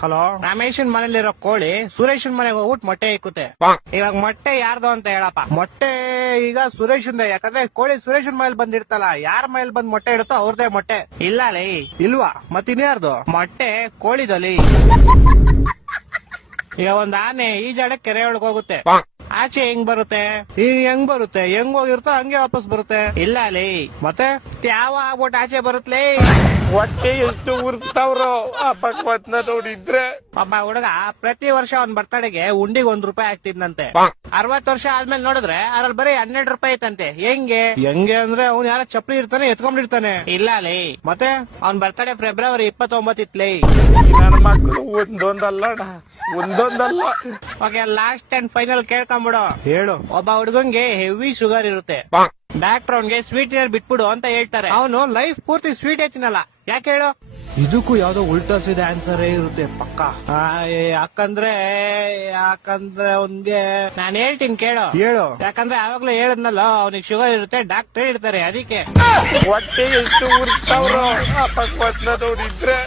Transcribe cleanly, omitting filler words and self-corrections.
Hello, ರಮೇಶನ್ ಮನೇಲಿರೋ ಕೋಳಿ ಸುರೇಶನ್ ಮನೆಗೆ ಹೋಗ್ಬಿಟ್ಟು ಮೊಟ್ಟೆ ಇಕ್ಕುತ್ತೆ. ಇವಾಗ ಮೊಟ್ಟೆ ಯಾರ್ದು ಅಂತ ಹೇಳಪ್ಪ. ಮೊಟ್ಟೆ ಈಗ ಸುರೇಶನ್, ಯಾಕಂದ್ರೆ ಕೋಳಿ ಸುರೇಶನ್ ಮನೇಲಿ ಬಂದಿರ್ತಲ್ಲ, ಯಾರ ಮನೇಲಿ ಬಂದ್ ಮೊಟ್ಟೆ ಇಡುತ್ತೋ ಅವ್ರದೇ ಮೊಟ್ಟೆ. ಇಲ್ಲ ಲೇ, ಇಲ್ವಾ? ಮತ್ತಿನ್ಯಾರ್ದು ಮೊಟ್ಟೆ? ಕೋಳಿದಲ್ಲಿ. ಈಗ ಒಂದ್ ಆನೆ ಈಜಾಡಕ್ ಕೆರೆ ಒಳಗ್ ಹೋಗುತ್ತೆ, ಆಚೆ ಹೆಂಗ್ ಬರುತ್ತೆ? ಹೆಂಗ್ ಬರುತ್ತೆ? ಹೆಂಗ್ ಹೋಗಿರುತ್ತೋ ಹಂಗೆ ವಾಪಸ್ ಬರುತ್ತೆ. ಇಲ್ಲ ಲೇ, ಮತ್ತೆ ಯಾವ ಆಗ್ಬಿಟ್ಟು ಆಚೆ ಬರುತ್ತಲೇ? ಹೊಟ್ಟೆ ಎಷ್ಟು ಉರ್ಸ್ತಾವ್ರೋ ಆ ಭಗವತ್ನ ನೋಡಿದ್ರೆ. ಒಬ್ಬ ಹುಡುಗ ಪ್ರತಿ ವರ್ಷ ಅವ್ನ್ ಬರ್ತಡೆಗೆ ಉಂಡಿಗೆ ₹1 ಆಗ್ತಿದ್ನಂತೆ. 60 ವರ್ಷ ಆದ್ಮೇಲೆ ನೋಡಿದ್ರೆ ಅದ್ರಲ್ಲಿ ಬರೀ ₹12 ಐತಂತೆ. ಹೆಂಗೆ ಅಂದ್ರೆ ಅವ್ನ್ ಯಾರ ಚಪ್ಪಲಿ ಇರ್ತಾನೆ ಎತ್ಕೊಂಡಿರ್ತಾನೆ. ಇಲ್ಲ ಲೇ, ಮತ್ತೆ ಅವ್ನ್ ಬರ್ತಡೆ ಫೆಬ್ರವರಿ 29 ಇತ್ಲೇ. ನನ್ನ ಮಕ್ಕಳು ಒಂದೊಂದಲ್ಲ. ಓಕೆ, ಲಾಸ್ಟ್ ಅಂಡ್ ಫೈನಲ್ ಕೇಳ್ಕೊಂಬಿಡು. ಹೇಳು. ಒಬ್ಬ ಹುಡುಗಂಗೆ ಹೆವಿ ಶುಗರ್ ಇರುತ್ತೆ, ಡಾಕ್ಟರ್ ಅವ್ನ್ಗೆ ಸ್ವೀಟ್ ಬಿಟ್ಬಿಡು ಅಂತ ಹೇಳ್ತಾರೆ. ಅವನು ಲೈಫ್ ಪೂರ್ತಿ ಸ್ವೀಟ್ ತಿನ್ನಲ್ಲ. ಯಾಕೆ ಹೇಳು? ಇದಕ್ಕೂ ಯಾವ್ದೋ ಉಲ್ಟಾ ಸೀದಾ ಆನ್ಸರ್ ಇರುತ್ತೆ ಪಕ್ಕ. ಯಾಕಂದ್ರೆ ಅವ್ನ್ಗೆ ನಾನ್ ಹೇಳ್ತೀನಿ ಕೇಳು. ಹೇಳು. ಯಾಕಂದ್ರೆ ಆವಾಗ್ಲೇ ಹೇಳದ್ನಲ್ಲ, ಅವ್ನಿಗೆ ಶುಗರ್ ಇರುತ್ತೆ, ಡಾಕ್ಟರ್ ಹೇಳ್ತಾರೆ ಅದಕ್ಕೆ. ಹೊಟ್ಟೆ ಎಷ್ಟು ಉರ್ಸ್ತಾವ್ರೋ ಆ ಭಗವತ್ನ ನೋಡಿದ್ರೆ.